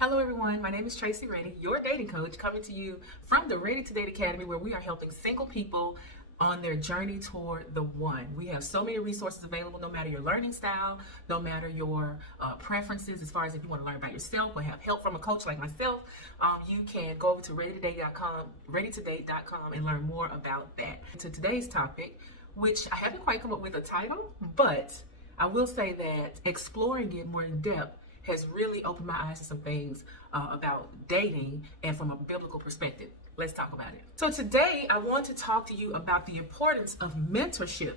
Hello everyone, my name is Tracy Rainey, your dating coach, coming to you from the Ready to Date Academy, where we are helping single people on their journey toward the one. We have so many resources available, no matter your learning style, no matter your preferences, as far as if you want to learn about yourself or have help from a coach like myself, you can go over to readytodate.com and learn more about that. To today's topic, which I haven't quite come up with a title, but I will say that exploring it more in depth has really opened my eyes to some things about dating and from a biblical perspective. Let's talk about it. So today I want to talk to you about the importance of mentorship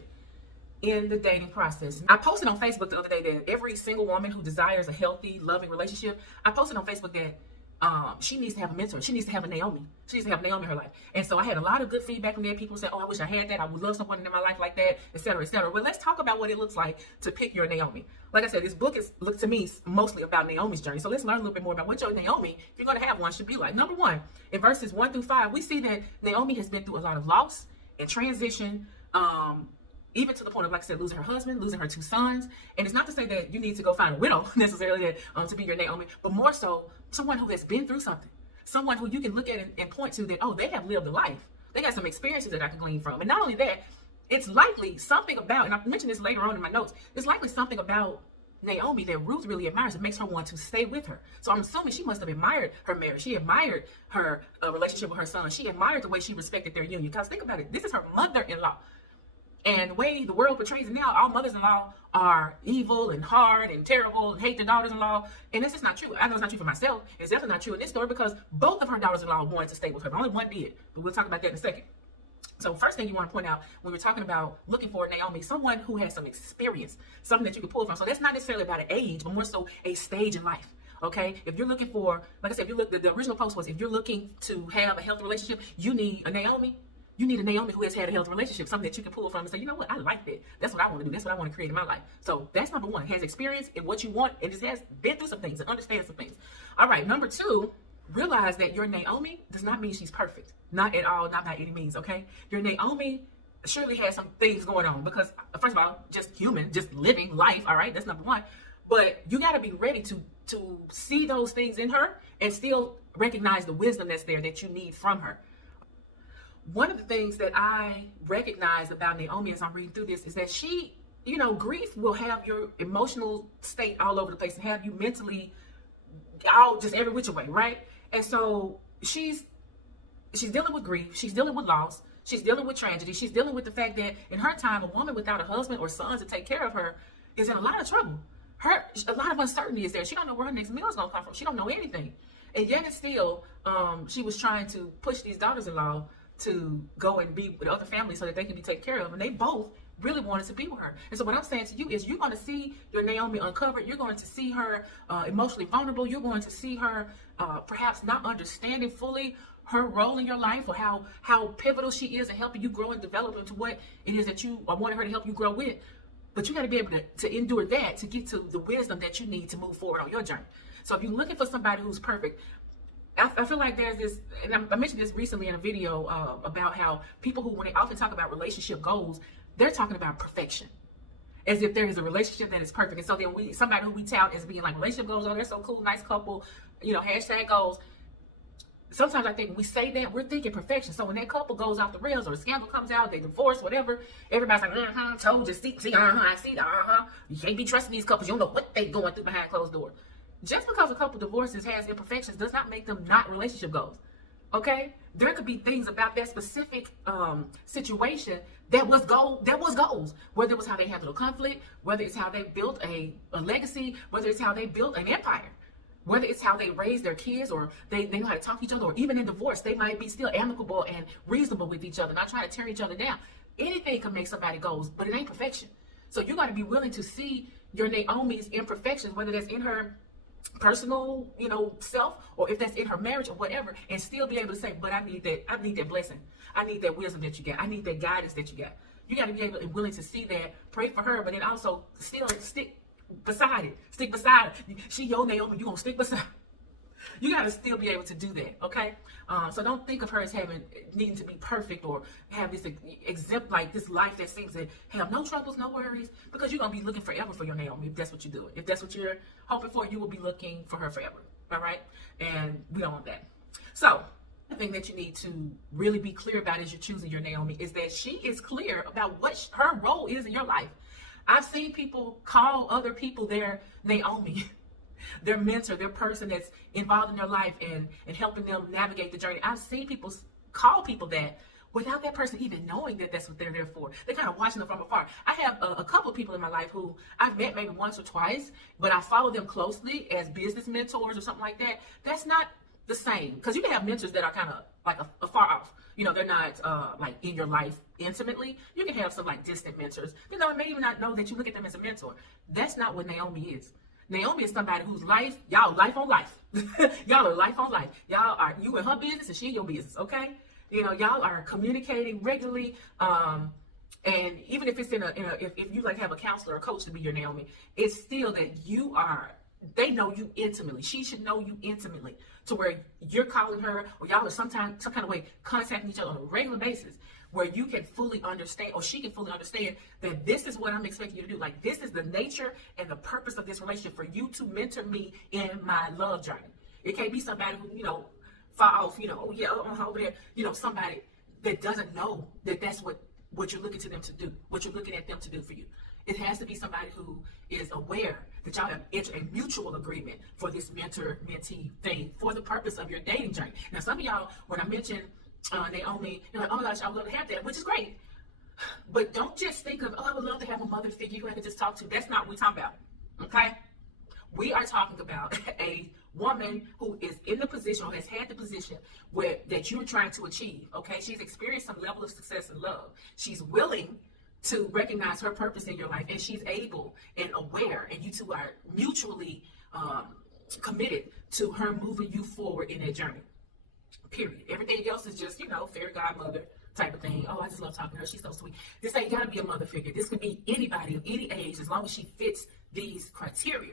in the dating process. I posted on Facebook the other day that every single woman who desires a healthy, loving relationship, I posted on Facebook that she needs to have a mentor. She needs to have a Naomi. She needs to have Naomi in her life. And so I had a lot of good feedback from there. People said, oh, I wish I had that. I would love someone in my life like that, et cetera, et cetera. But let's talk about what it looks like to pick your Naomi. Like I said, this book is, to me, mostly about Naomi's journey. So let's learn a little bit more about what your Naomi, if you're going to have one, should be like. Number one, in verses 1 through 5, we see that Naomi has been through a lot of loss and transition, even to the point of, like I said, losing her husband, losing her 2 sons. And it's not to say that you need to go find a widow necessarily to be your Naomi, but more so someone who has been through something. Someone who you can look at and point to that, oh, they have lived a life. They got some experiences that I can glean from. And not only that, it's likely something about, and I've mentioned this later on in my notes, it's likely something about Naomi that Ruth really admires. It makes her want to stay with her. So I'm assuming she must have admired her marriage. She admired her relationship with her son. She admired the way she respected their union. Because think about it, this is her mother-in-law. And the way the world portrays it now, all mothers-in-law are evil and hard and terrible and hate their daughters-in-law. And this is not true. I know it's not true for myself. It's definitely not true in this story because both of her daughters-in-law wanted to stay with her. But only one did. But we'll talk about that in a second. So first thing you want to point out when we're talking about looking for Naomi, someone who has some experience, something that you can pull from. So that's not necessarily about an age, but more so a stage in life. Okay, if you're looking for, like I said, if you look, the original post was, if you're looking to have a healthy relationship, you need a Naomi. You need a Naomi who has had a healthy relationship, something that you can pull from and say, you know what, I like that. That's what I want to do. That's what I want to create in my life. So that's number one, has experience in what you want and just has been through some things and understands some things. All right, number two, realize that your Naomi does not mean she's perfect. Not at all, not by any means, okay? Your Naomi surely has some things going on because, first of all, just human, just living life, all right? That's number one. But you got to be ready to see those things in her and still recognize the wisdom that's there that you need from her. One of the things that I recognize about Naomi as I'm reading through this is that she, grief will have your emotional state all over the place and have you mentally all just every which way, right? And so she's dealing with grief, she's dealing with loss, she's dealing with tragedy, she's dealing with the fact that in her time, a woman without a husband or sons to take care of her is in a lot of trouble. A lot of uncertainty is there. She don't know where her next meal is gonna come from. She don't know anything. And yet and still, she was trying to push these daughters-in-law to go and be with other families so that they can be taken care of. And they both really wanted to be with her. And so what I'm saying to you is you're going to see your Naomi uncovered. You're going to see her emotionally vulnerable. You're going to see her perhaps not understanding fully her role in your life or how pivotal she is in helping you grow and develop into what it is that you are wanting her to help you grow with. But you got to be able to endure that to get to the wisdom that you need to move forward on your journey. So if you're looking for somebody who's perfect, I feel like there's this, and I mentioned this recently in a video about how people who, when they often talk about relationship goals, they're talking about perfection, as if there is a relationship that is perfect. And so then somebody who we tout as being like relationship goals, oh, they're so cool, nice couple, hashtag goals. Sometimes I think when we say that, we're thinking perfection. So when that couple goes off the rails or a scandal comes out, they divorce, whatever, everybody's like, told you, see, I see, You can't be trusting these couples. You don't know what they're going through behind closed doors. Just because a couple divorces has imperfections does not make them not relationship goals, okay? There could be things about that specific situation that was goals, whether it was how they handled a conflict, whether it's how they built a legacy, whether it's how they built an empire, whether it's how they raised their kids or they know how to talk to each other, or even in divorce, they might be still amicable and reasonable with each other, not trying to tear each other down. Anything can make somebody goals, but it ain't perfection. So you got to be willing to see your Naomi's imperfections, whether that's in her personal, self, or if that's in her marriage or whatever, and still be able to say, but I need that blessing. I need that wisdom that you got. I need that guidance that you got. You got to be able and willing to see that, pray for her, but then also still stick beside it. Stick beside it. She your Naomi, you gonna stick beside. You got to still be able to do that, okay? So don't think of her as needing to be perfect or have this like this life that seems to have no troubles, no worries, because you're going to be looking forever for your Naomi if that's what you're doing. If that's what you're hoping for, you will be looking for her forever. All right. And we don't want that. So the thing that you need to really be clear about as you're choosing your Naomi is that she is clear about what her role is in your life. I've seen people call other people their Naomi, their mentor, their person that's involved in their life and helping them navigate the journey. I've seen people call people that without that person even knowing that that's what they're there for. They're kind of watching them from afar. I have a couple of people in my life who I've met maybe once or twice, but I follow them closely as business mentors or something like that. That's not the same, because you can have mentors that are kind of like a far off. You know, they're not like in your life intimately. You can have some like distant mentors. You know, and maybe even not know that you look at them as a mentor. That's not what Naomi is. Naomi is somebody whose life, y'all life on life. Y'all are life on life. Y'all are, you in her business and she in your business, okay? You know, y'all are communicating regularly. And even if it's if you like have a counselor or coach to be your Naomi, it's still that they know you intimately. She should know you intimately to where you're calling her or y'all are some kind of way contacting each other on a regular basis where you can fully understand, or she can fully understand that this is what I'm expecting you to do. Like, this is the nature and the purpose of this relationship, for you to mentor me in my love journey. It can't be somebody who, far off, oh yeah, over there, somebody that doesn't know that that's what you're looking to them to do, what you're looking at them to do for you. It has to be somebody who is aware that y'all have entered a mutual agreement for this mentor-mentee thing for the purpose of your dating journey. Now, some of y'all, when I mention Naomi, you're like, oh my gosh, I would love to have that, which is great. But don't just think of, I would love to have a mother figure who I could just talk to. That's not what we're talking about, okay? We are talking about a woman who is in the position or has had the position that you're trying to achieve, okay? She's experienced some level of success and love. She's willing to recognize her purpose in your life, and she's able and aware, and you two are mutually committed to her moving you forward in that journey, period. Everything else is just, fairy godmother type of thing. Oh, I just love talking to her. She's so sweet. This ain't got to be a mother figure. This could be anybody of any age as long as she fits these criteria.